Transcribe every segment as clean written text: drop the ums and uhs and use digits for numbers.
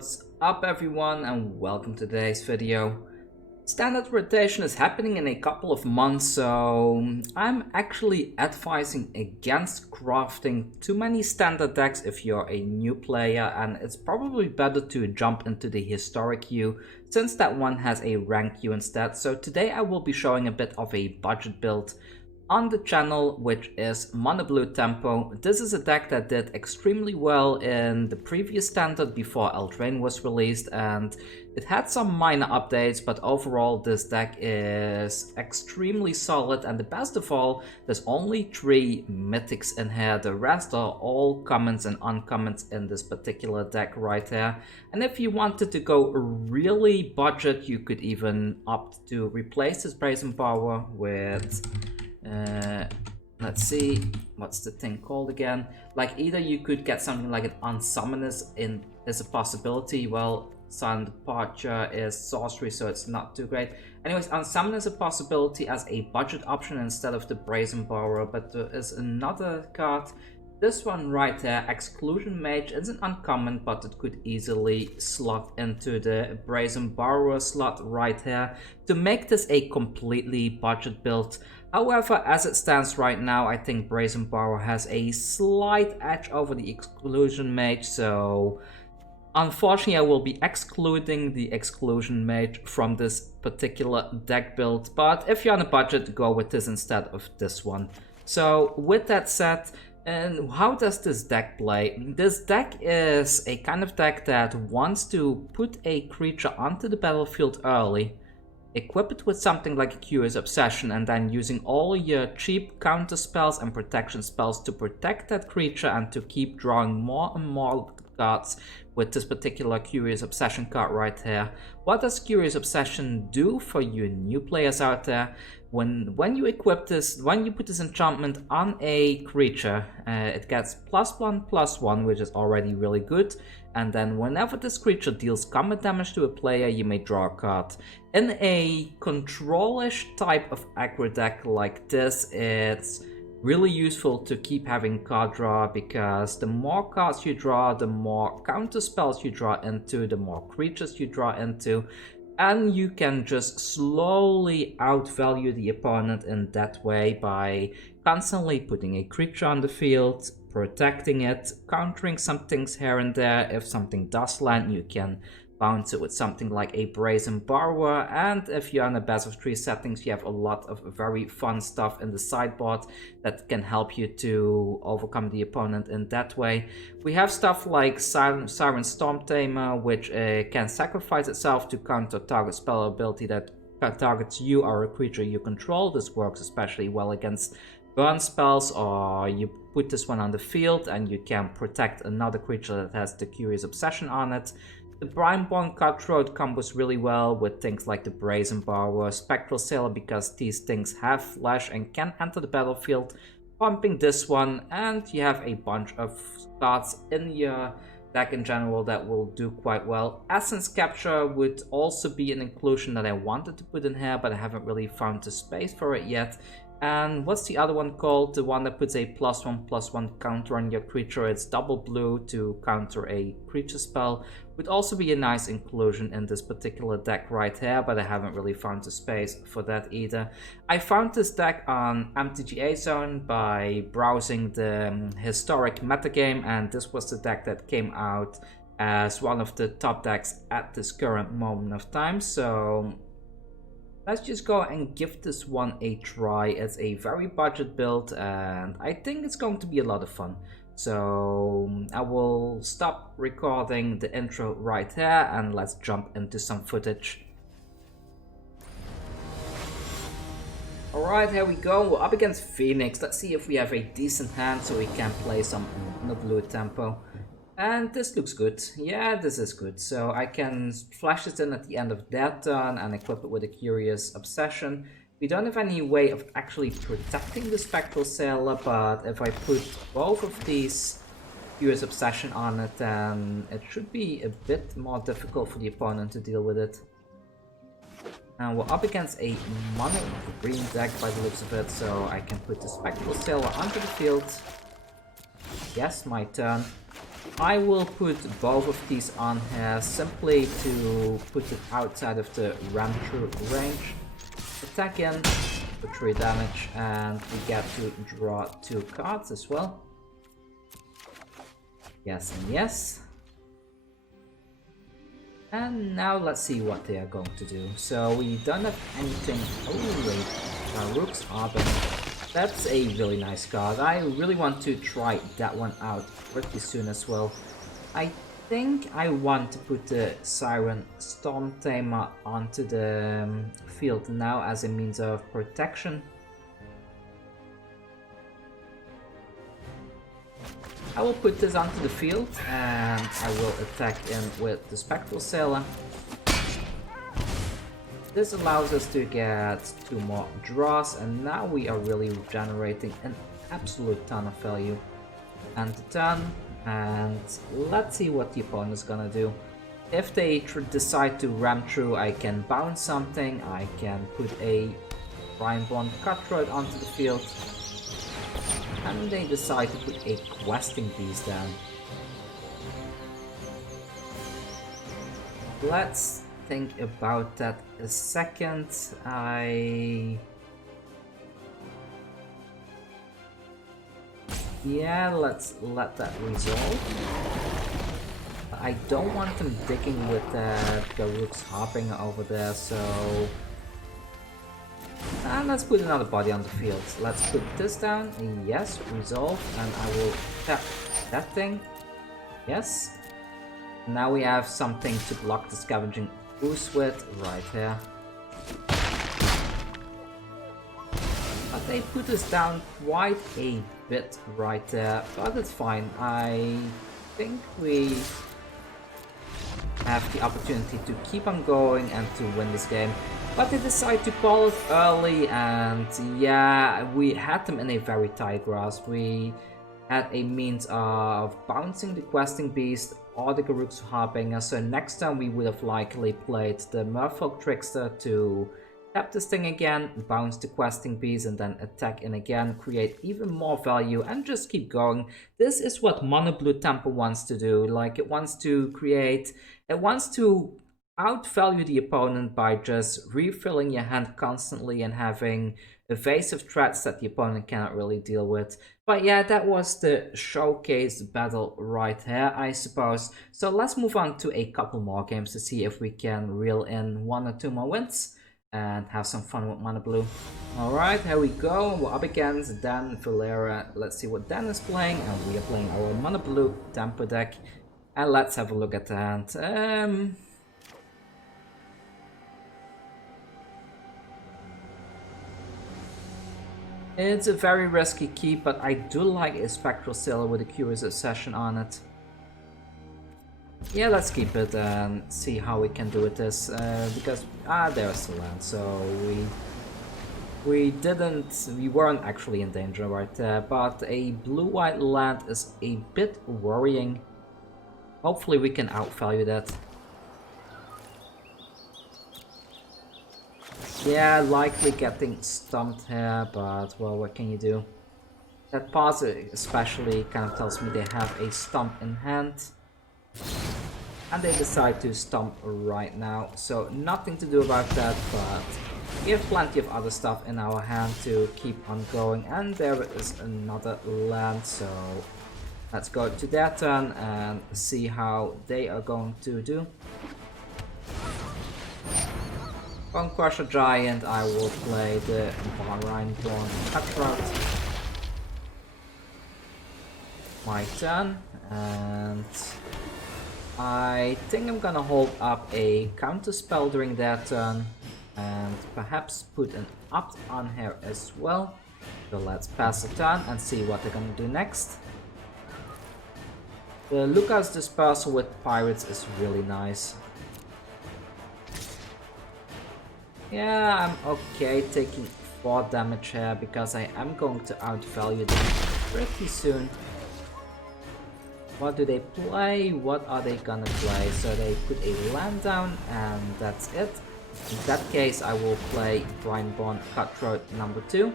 What's up everyone and welcome to today's video. Standard rotation is happening in a couple of months, so I'm actually advising against crafting too many standard decks if you're a new player, and it's probably better to jump into the historic queue since that one has a rank queue instead. So today I will be showing a bit of a budget build on the channel, which is Mono Blue Tempo. This is a deck that did extremely well in the previous standard before Eldraine was released, and it had some minor updates, but overall this deck is extremely solid. And the best of all, there's only 3 mythics in here. The rest are all commons and uncommons in this particular deck right here. And if you wanted to go really budget, you could even opt to replace this Brazen Borrower with let's see, what's the thing called again? Like, either you could get something like an Unsummon is a possibility. Well, Silent Departure is sorcery, so it's not too great. Anyways, Unsummon is a possibility as a budget option instead of the Brazen Borrower, but there is another card. This one right here, Exclusion Mage, is an uncommon, but it could easily slot into the Brazen Borrower slot right here to make this a completely budget build. However, as it stands right now, I think Brazen Borrower has a slight edge over the Exclusion Mage, so unfortunately I will be excluding the Exclusion Mage from this particular deck build. But if you're on a budget, go with this instead of this one. So with that said, and how does this deck play? This deck is a kind of deck that wants to put a creature onto the battlefield early, equip it with something like a Curious Obsession, and then using all your cheap counter spells and protection spells to protect that creature and to keep drawing more and more cards with this particular Curious Obsession card right here. What does Curious Obsession do for you new players out there? When you equip this, when you put this enchantment on a creature, it gets +1/+1, which is already really good. And then whenever this creature deals combat damage to a player, you may draw a card. In a control-ish type of aggro deck like this, it's really useful to keep having card draw, because the more cards you draw, the more counter spells you draw into, the more creatures you draw into, and you can just slowly outvalue the opponent in that way by constantly putting a creature on the field, protecting it, countering some things here and there. If something does land, you can bounce it with something like a Brazen Borrower, and if you're on a best of 3 settings, you have a lot of very fun stuff in the sideboard that can help you to overcome the opponent in that way. We have stuff like Siren Stormtamer, which can sacrifice itself to counter target spell ability that targets you or a creature you control. This works especially well against burn spells, or you put this one on the field and you can protect another creature that has the Curious Obsession on it. The Brineborn Cutthroat combos really well with things like the Brazen Borrower, Spectral Sailor, because these things have flash and can enter the battlefield, pumping this one, and you have a bunch of cards in your deck in general that will do quite well. Essence Capture would also be an inclusion that I wanted to put in here, but I haven't really found the space for it yet. And what's the other one called? The one that puts a +1/+1 counter on your creature. It's double blue to counter a creature spell. Would also be a nice inclusion in this particular deck right here, but I haven't really found the space for that either. I found this deck on MTGA Zone by browsing the historic metagame, and this was the deck that came out as one of the top decks at this current moment of time. So let's just go and give this one a try. It's a very budget build, and I think it's going to be a lot of fun. So I will stop recording the intro right here and let's jump into some footage. Alright, here we go. We're up against Phoenix. Let's see if we have a decent hand so we can play some Mono Blue Tempo. And this looks good. Yeah, this is good. So I can flash it in at the end of their turn and equip it with a Curious Obsession. We don't have any way of actually protecting the Spectral Sailor, but if I put both of these Curious Obsession on it, then it should be a bit more difficult for the opponent to deal with it. And we're up against a mono green deck by the looks of it, so I can put the Spectral Sailor onto the field. Yes, my turn. I will put both of these on here simply to put it outside of the ram through range. Attack in for 3 damage, and we get to draw 2 cards as well. Yes and yes. And now let's see what they are going to do. So we don't have anything. Oh wait, Rook's Harbor. That's a really nice card. I really want to try that one out pretty soon as well. I think I want to put the Siren Stormtamer onto the field now as a means of protection. I will put this onto the field and I will attack in with the Spectral Sailor. This allows us to get 2 more draws, and now we are really generating an absolute ton of value. And the turn, and let's see what the opponent is gonna do. If they decide to ram through, I can bounce something, I can put a Brineborn Cutthroat onto the field. And they decide to put a Questing Beast down. Let's think about that a second. Yeah, let's let that resolve. I don't want them digging with the Rooks hopping over there, so... And let's put another body on the field. Let's put this down. Yes, resolve, and I will tap that thing. Yes. Now we have something to block the Scavenging Ooze with right here. But they put us down quite a bit right there, but it's fine. I think we have the opportunity to keep on going and to win this game. But they decide to call it early, and yeah, we had them in a very tight grasp. We had a means of bouncing the Questing Beast or the Garruk's Harbinger, so next time we would have likely played the Merfolk Trickster to tap this thing again, bounce the Questing Beast, and then attack in again, create even more value, and just keep going. This is what Mono Blue Temple wants to do. Like, it wants to outvalue the opponent by just refilling your hand constantly and having evasive threats that the opponent cannot really deal with. But yeah, that was the showcase battle right here, I suppose. So let's move on to a couple more games to see if we can reel in 1 or 2 more wins and have some fun with Mono Blue. Alright, here we go. We're up against Dan Valera. Let's see what Dan is playing, and we are playing our Mono Blue Tempo deck. And let's have a look at the hand. It's a very risky keep, but I do like a Spectral Sailor with a Curious Obsession on it. Yeah, let's keep it and see how we can do with this, because there's the land, so we weren't actually in danger right there, but a blue-white land is a bit worrying. Hopefully we can outvalue that. Yeah, likely getting stumped here, but well, what can you do? That pause especially kind of tells me they have a stump in hand. And they decide to stomp right now, so nothing to do about that, but we have plenty of other stuff in our hand to keep on going, and there is another land, so let's go to their turn and see how they are going to do. On Crusher Giant, I will play the Brineborn Cutthroat. My turn, and I think I'm gonna hold up a counter spell during their turn and perhaps put an opt on here as well. So let's pass the turn and see what they're gonna do next. The Lucas Dispersal with Pirates is really nice. Yeah, I'm okay taking 4 damage here because I am going to outvalue them pretty soon. What do they play? What are they gonna play? So they put a land down and that's it. In that case, I will play Brineborn Cutthroat number 2.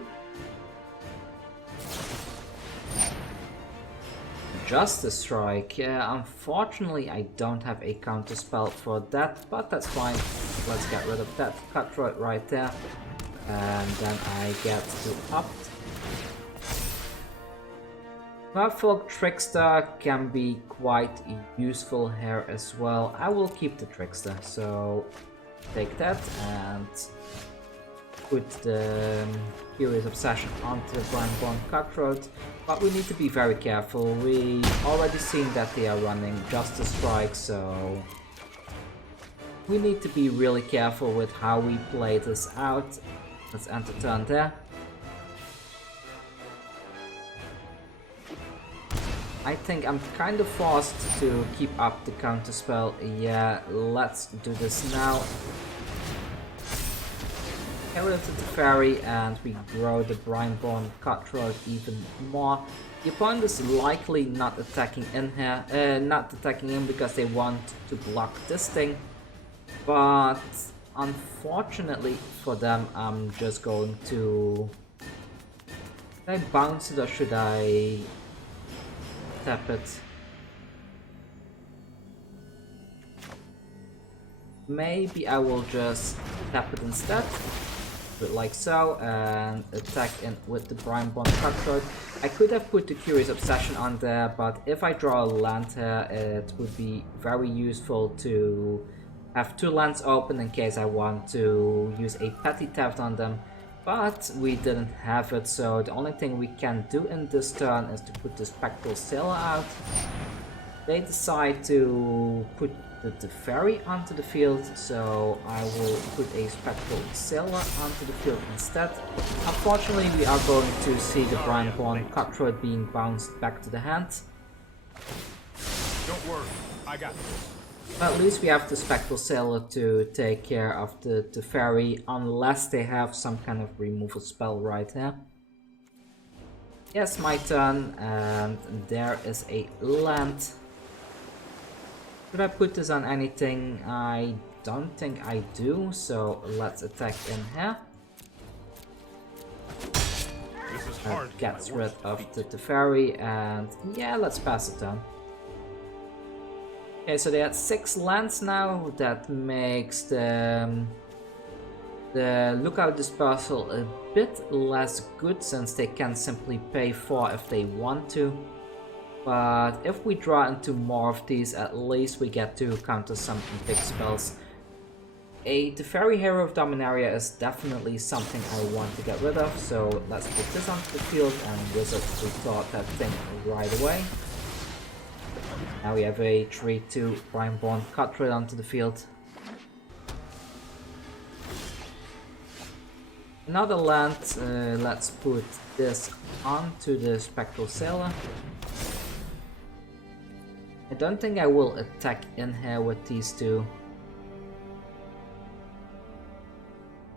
Justice Strike. Yeah, unfortunately I don't have a counter spell for that, but that's fine. Let's get rid of that Cutthroat right there. And then I get to up. Merfolk Trickster can be quite useful here as well. I will keep the Trickster, so take that and put the Curious Obsession onto the Brineborn Cutthroat. But we need to be very careful. We already seen that they are running Justice Strike, so we need to be really careful with how we play this out. Let's end the turn there. I think I'm kind of forced to keep up the counter spell. Yeah, let's do this now. Get rid of the Teferi and we grow the Brineborn Cutthroat even more. The opponent is likely not attacking in here, not attacking in because they want to block this thing. But unfortunately for them, I'm just going to... Should I bounce it or should I tap it? Maybe I will just tap it instead. Do it like so and attack in with the Brineborn Cutthroat. I could have put the Curious Obsession on there, but if I draw a land here, it would be very useful to have 2 lands open in case I want to use a Petty Theft on them. But we didn't have it, so the only thing we can do in this turn is to put the Spectral Sailor out. They decide to put the Teferi onto the field, so I will put a Spectral Sailor onto the field instead. Unfortunately, we are going to see the Brineborn Cutthroat being bounced back to the hand. Don't worry, I got this. But at least we have the Spectral Sailor to take care of the Teferi, unless they have some kind of removal spell right here. Yes, my turn, and there is a land. Should I put this on anything? I don't think I do, so let's attack in here. That gets rid of the Teferi, and yeah, let's pass it on. Okay, so they had 6 lands now. That makes the Lookout Dispersal a bit less good, since they can simply pay 4 if they want to. But if we draw into more of these, at least we get to counter some big spells. A Teferi Hero of Dominaria is definitely something I want to get rid of, so let's put this onto the field and Wizard Retort that thing right away. Now we have a 3-2 Brineborn Cutthroat onto the field. Another land, let's put this onto the Spectral Sailor. I don't think I will attack in here with these two.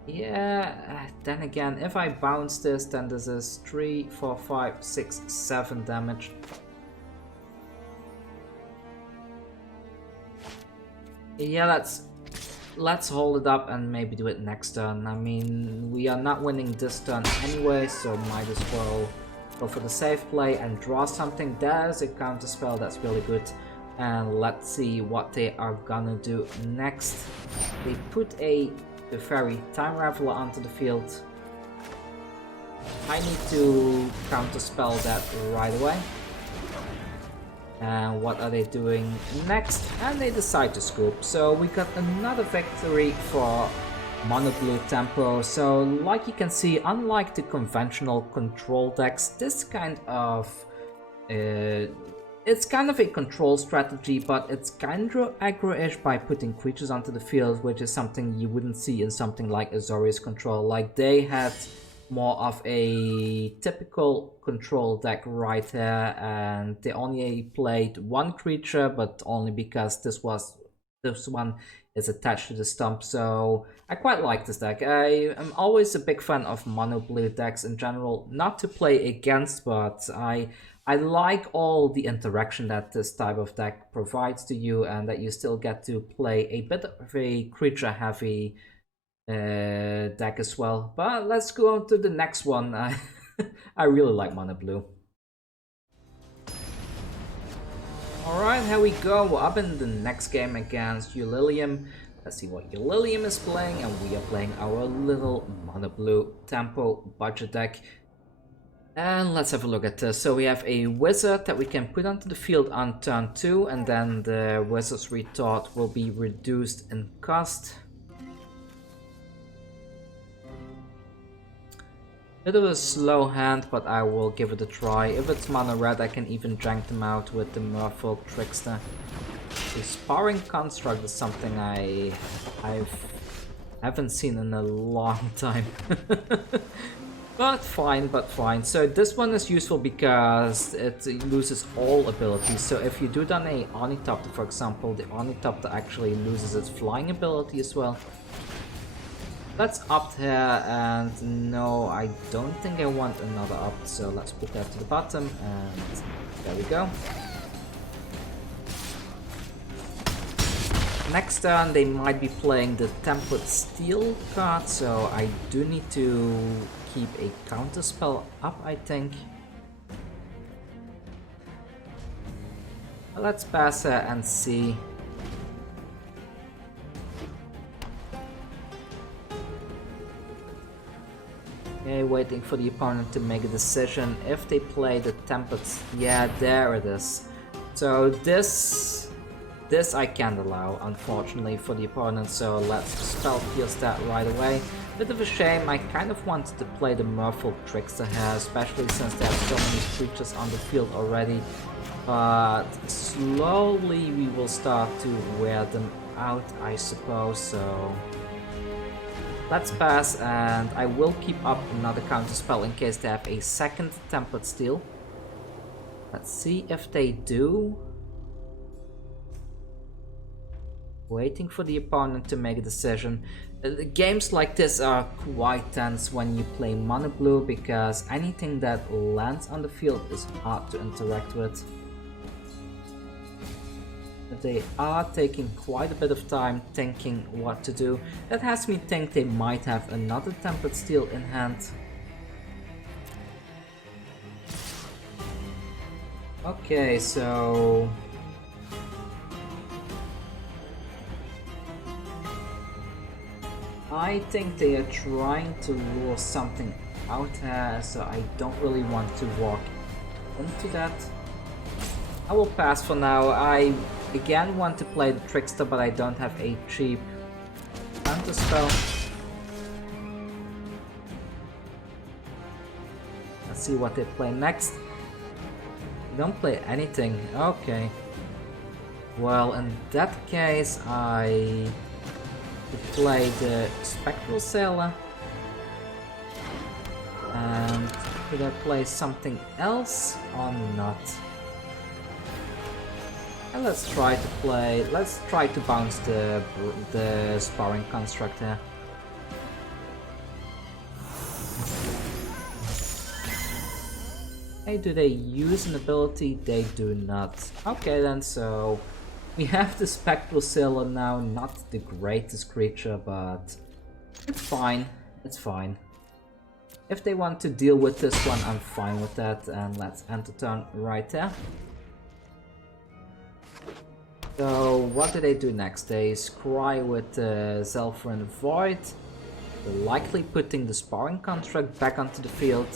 Yeah, then again, if I bounce this, then this is 3, 4, 5, 6, 7 damage. Yeah, let's hold it up and maybe do it next turn. I mean, we are not winning this turn anyway, so might as well go for the safe play and draw something. There's a counter spell, that's really good. And let's see what they are gonna do next. They put a Teferi Time Raveler onto the field. I need to counter spell that right away. And what are they doing next? And they decide to scoop. So we got another victory for Mono Blue Tempo. So like you can see, unlike the conventional control decks, this kind of it's kind of a control strategy, but it's kind of aggro-ish by putting creatures onto the field, which is something you wouldn't see in something like Azorius Control. Like, they had more of a typical control deck right here, and they only played 1 creature, but only because this one is attached to the stump. So I quite like this deck. I am always a big fan of mono blue decks in general, not to play against, but I like all the interaction that this type of deck provides to you, and that you still get to play a bit of a creature heavy deck as well. But let's go on to the next one. I really like mono blue. Alright, here we go. Up in the next game against Ulilium. Let's see what Ulilium is playing, and we are playing our little mono blue tempo budget deck. And let's have a look at this. So we have a wizard that we can put onto the field on turn 2, and then the wizard's retort will be reduced in cost. Bit of a slow hand, but I will give it a try. If it's mono red, I can even jank them out with the Merfolk Trickster. The Sparring Construct is something I haven't seen in a long time. But fine. So this one is useful because it loses all abilities. So if you do then a Ornithopter, for example, the Ornithopter actually loses its flying ability as well. Let's opt here, and no, I don't think I want another opt, so let's put that to the bottom, and there we go. Next turn they might be playing the Tempered Steel card, so I do need to keep a counterspell up, I think. Let's pass her and see. Okay, waiting for the opponent to make a decision. If they play the Tempered... yeah, there it is. So this I can't allow, unfortunately, for the opponent, so let's spell pierce that right away. Bit of a shame, I kind of wanted to play the Merfolk Trickster here, especially since they have so many creatures on the field already. But slowly we will start to wear them out, I suppose, so... let's pass, and I will keep up another counterspell in case they have a second Tempered Steel. Let's see if they do. Waiting for the opponent to make a decision. Games like this are quite tense when you play mono blue because anything that lands on the field is hard to interact with. They are taking quite a bit of time thinking what to do. That has me think they might have another Tempered Steel in hand. Okay, so... I think they are trying to lure something out here, so I don't really want to walk into that. I will pass for now. I again want to play the Trickster, but I don't have a cheap counterspell. Let's see what they play next. Don't play anything. Okay. Well, in that case, I could play the Spectral Sailor. And could I play something else or not? And let's try to bounce the Sparring Construct here. Hey, do they use an ability? They do not. Okay then, so we have the Spectral Sailor now, not the greatest creature, but it's fine, it's fine. If they want to deal with this one, I'm fine with that, and let's end the turn right there. So what do they do next? They scry with Zephyrin Void. They're likely putting the Sparring Construct back onto the field.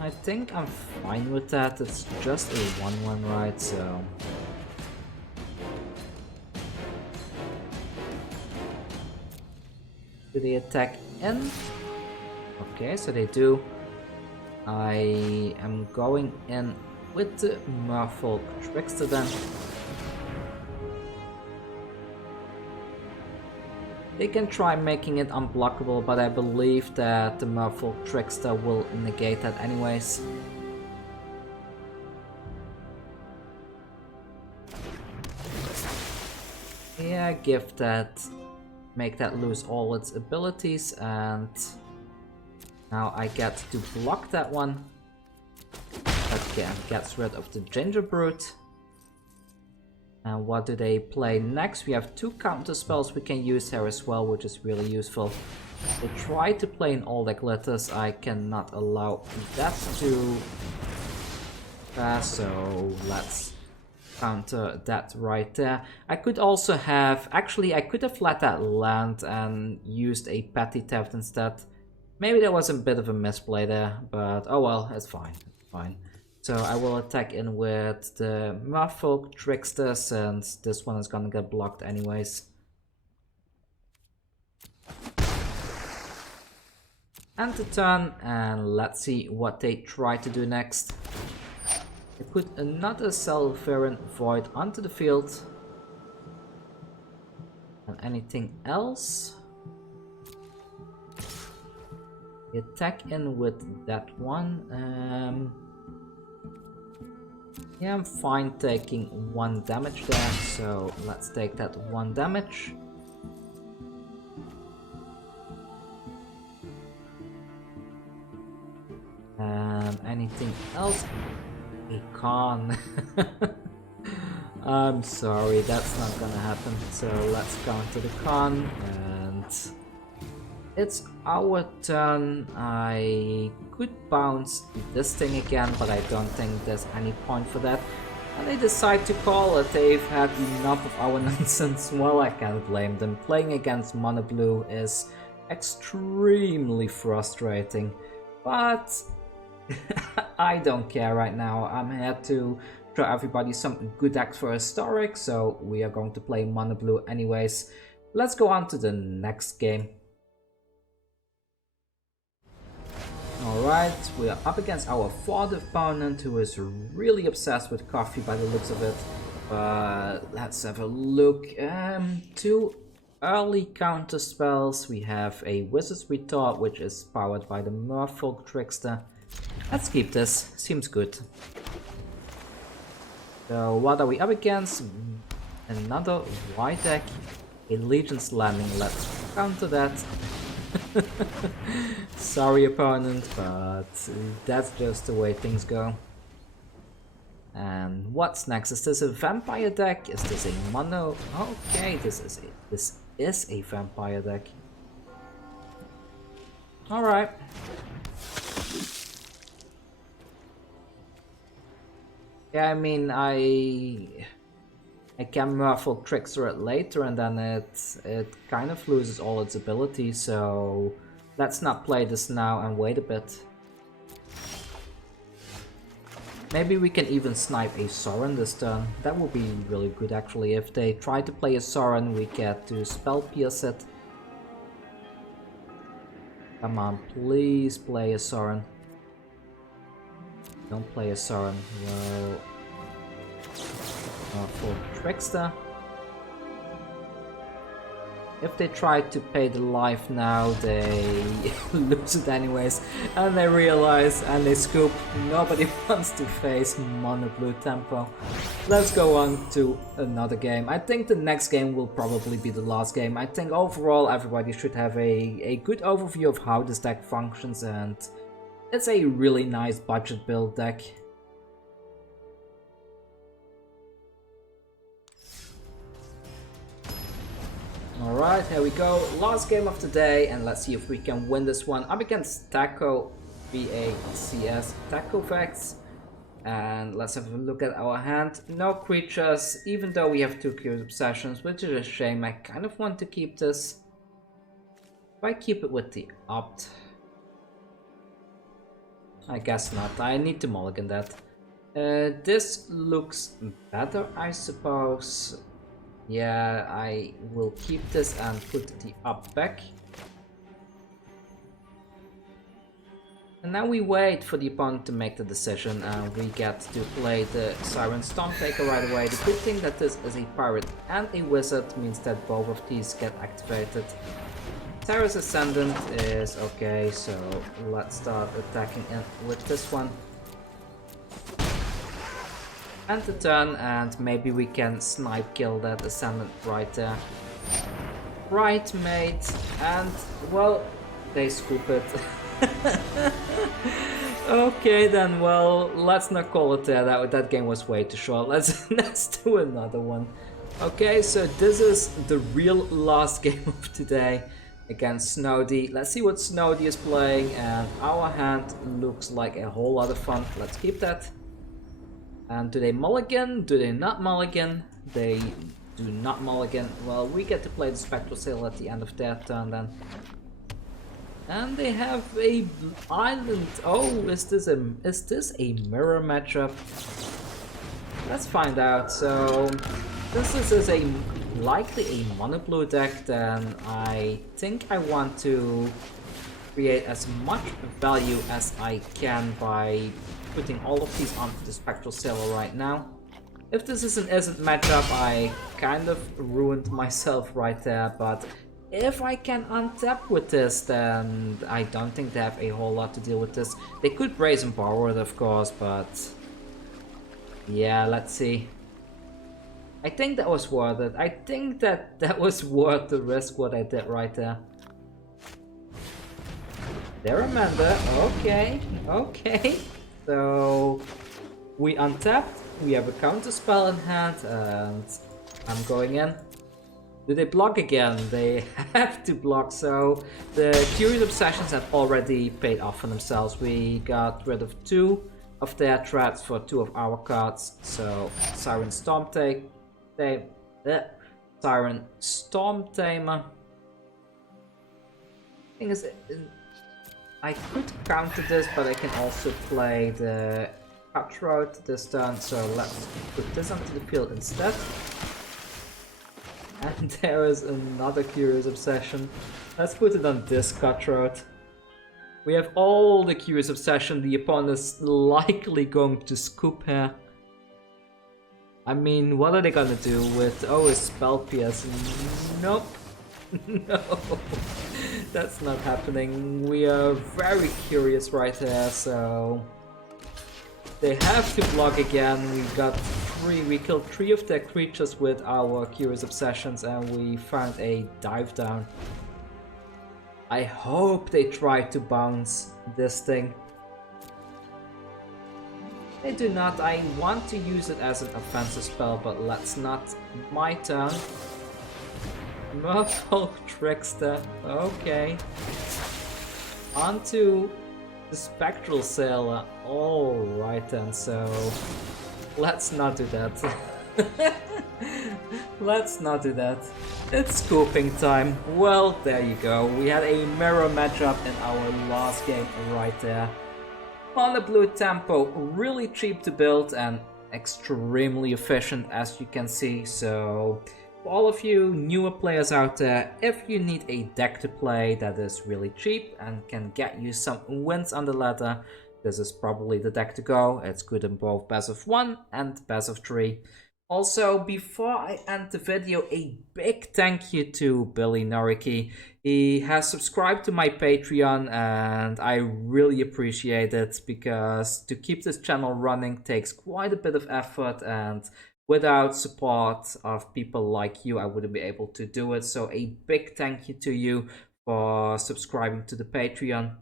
I think I'm fine with that. It's just a 1/1, right? So do they attack in? Okay, so they do. I am going in with the Merfolk Trickster then. They can try making it unblockable, but I believe that the Merfolk Trickster will negate that anyways. Yeah, make that lose all its abilities, and now I get to block that one. That gets rid of the Ginger Brute. And what do they play next? We have two counter spells we can use here as well, which is really useful. They try to play in all their glitters. I cannot allow that to so let's counter that right there. I could also have, actually I could have let that land and used a petty theft instead. Maybe there was a bit of a misplay there, but oh well, it's fine, it's fine. So I will attack in with the Merfolk Trickster, since this one is gonna get blocked anyways. End the turn, and let's see what they try to do next. They put another Salvarian Void onto the field. And anything else? We attack in with that one. Yeah, I'm fine taking 1 damage there, so let's take that 1 damage. Anything else? He can't. I'm sorry, that's not gonna happen. So let's counter the con, and it's our turn. I could bounce this thing again, but I don't think there's any point for that. And they decide to call it. They've had enough of our nonsense. Well, I can't blame them. Playing against Mono Blue is extremely frustrating, but I don't care right now. I'm here to show everybody some good decks for Historic, so we are going to play Mono Blue anyways. Let's go on to the next game. Alright, we are up against our fourth opponent, who is really obsessed with coffee by the looks of it. But let's have a look. 2 early counter spells. We have a Wizard's Retort, which is powered by the Merfolk Trickster. Let's keep this, seems good. So what are we up against? Another white deck, a Legion's Landing. Let's counter that. Sorry opponent, but that's just the way things go. And what's next? Is this a vampire deck? Is this a mono? Okay, this is a vampire deck. Alright. Yeah, I mean, I can Merfolk Trickster it later, and then it kind of loses all its abilities, so let's not play this now and wait a bit. Maybe we can even snipe a Sorin this turn. That would be really good actually. If they try to play a Sorin, we get to Spell Pierce it. Come on, please play a Sorin. Don't play a Sorin. Well, for Trickster. If they try to pay the life now, they lose it anyways. And they realize, and they scoop, nobody wants to face Mono Blue Tempo. Let's go on to another game. I think the next game will probably be the last game. I think overall everybody should have a good overview of how this deck functions, and it's a really nice budget build deck. Alright, here we go. Last game of the day, and let's see if we can win this one. Up against Taco VACS Taco Vex. And let's have a look at our hand. No creatures, even though we have 2 Curious Obsessions, which is a shame. I kind of want to keep this. If I keep it with the opt, I guess not. I need to mulligan that. This looks better, I suppose. Yeah, I will keep this and put the up back. And now we wait for the opponent to make the decision, and we get to play the Siren Stormtamer right away. The good thing that this is a pirate and a wizard means that both of these get activated. Terra's Ascendant is okay, so let's start attacking in with this one. End the turn, and maybe we can snipe kill that Ascendant right there. Right, mate, and well, they scoop it. Okay then, well, let's not call it there. That game was way too short. Let's do another one. Okay, so this is the real last game of today against Snowdy. Let's see what Snowdy is playing, and our hand looks like a whole lot of fun. Let's keep that. And do they mulligan? Do they not mulligan? They do not mulligan. Well, we get to play the Spectral Sailor at the end of their turn then. And they have a island. Oh, is this a mirror matchup? Let's find out. So, since this is likely a mono blue deck, then I think I want to create as much value as I can by putting all of these onto the Spectral Sailor right now. If this is an isn't matchup, I kind of ruined myself right there, but if I can untap with this, then I don't think they have a whole lot to deal with this. They could Brazen Borrower it, of course, but yeah, let's see. I think that was worth it. I think that was worth the risk what I did right there. There, Amanda. Okay, okay. So we untapped. We have a counter spell in hand, and I'm going in. Do they block again? They have to block. So the Curious Obsessions have already paid off for themselves. We got rid of 2 of their threats for 2 of our cards. So Siren Stormtamer. Siren Stormtamer. Thing is, I could counter this, but I can also play the Cutthroat this turn. So let's put this onto the field instead. And there is another Curious Obsession. Let's put it on this Cutthroat. We have all the Curious Obsession. The opponent is likely going to scoop here. I mean, what are they gonna do with... Oh, a Spell Pierce. Nope. No. That's not happening. We are very curious right here, so... They have to block again. We killed 3 of their creatures with our Curious Obsessions, and we found a dive down. I hope they try to bounce this thing. They do not. I want to use it as an offensive spell, but let's not. My turn. Merfolk Trickster. Okay. On to the Spectral Sailor. Alright then, so let's not do that. Let's not do that. It's scooping time. Well, there you go. We had a mirror matchup in our last game right there. On the blue tempo, really cheap to build and extremely efficient, as you can see. So for all of you newer players out there, if you need a deck to play that is really cheap and can get you some wins on the ladder, this is probably the deck to go. It's good in both best of 1 and best of 3. Also, before I end the video, a big thank you to Billy Noriki. He has subscribed to my Patreon and I really appreciate it, because to keep this channel running takes quite a bit of effort, and without support of people like you, I wouldn't be able to do it. So a big thank you to you for subscribing to the Patreon.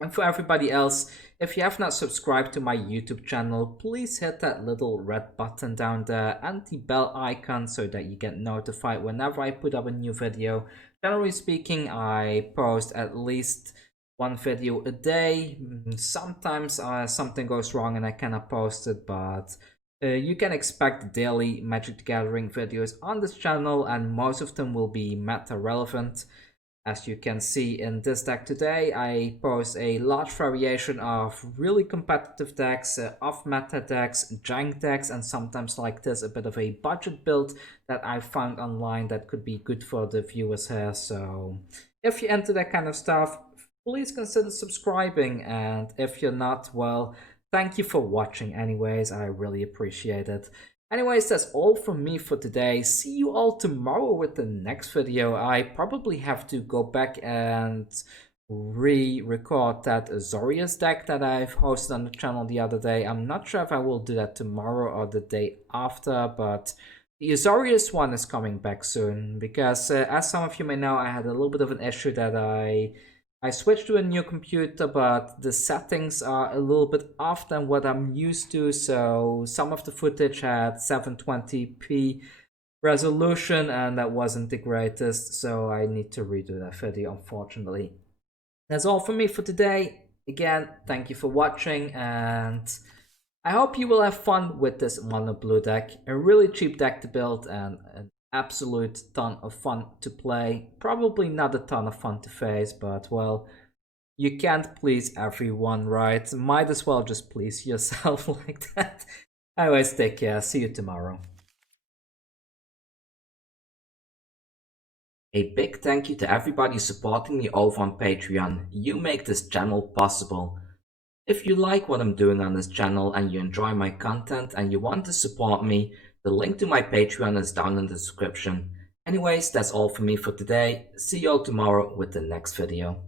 And for everybody else, if you have not subscribed to my YouTube channel, please hit that little red button down there and the bell icon so that you get notified whenever I put up a new video. Generally speaking, I post at least 1 video a day. Sometimes something goes wrong and I cannot post it, but you can expect daily Magic the Gathering videos on this channel, and most of them will be meta relevant. As you can see in this deck today, I post a large variation of really competitive decks, off-meta decks, jank decks, and sometimes like this, a bit of a budget build that I found online that could be good for the viewers here. So if you're into that kind of stuff, please consider subscribing, and if you're not, well, thank you for watching anyways, I really appreciate it. Anyways, that's all from me for today. See you all tomorrow with the next video. I probably have to go back and re-record that Azorius deck that I've hosted on the channel the other day. I'm not sure if I will do that tomorrow or the day after, but the Azorius one is coming back soon, because as some of you may know, I had a little bit of an issue that I switched to a new computer, but the settings are a little bit off than what I'm used to, so some of the footage had 720p resolution and that wasn't the greatest, so I need to redo that video, unfortunately. That's all from me for today. Again, thank you for watching, and I hope you will have fun with this mono blue deck. A really cheap deck to build and an absolute ton of fun to play. Probably not a ton of fun to face, but well, you can't please everyone, right? Might as well just please yourself like that. Anyways, take care. See you tomorrow. A big thank you to everybody supporting me over on Patreon. You make this channel possible. If you like what I'm doing on this channel and you enjoy my content and you want to support me, the link to my Patreon is down in the description. Anyways, that's all for me for today. See you all tomorrow with the next video.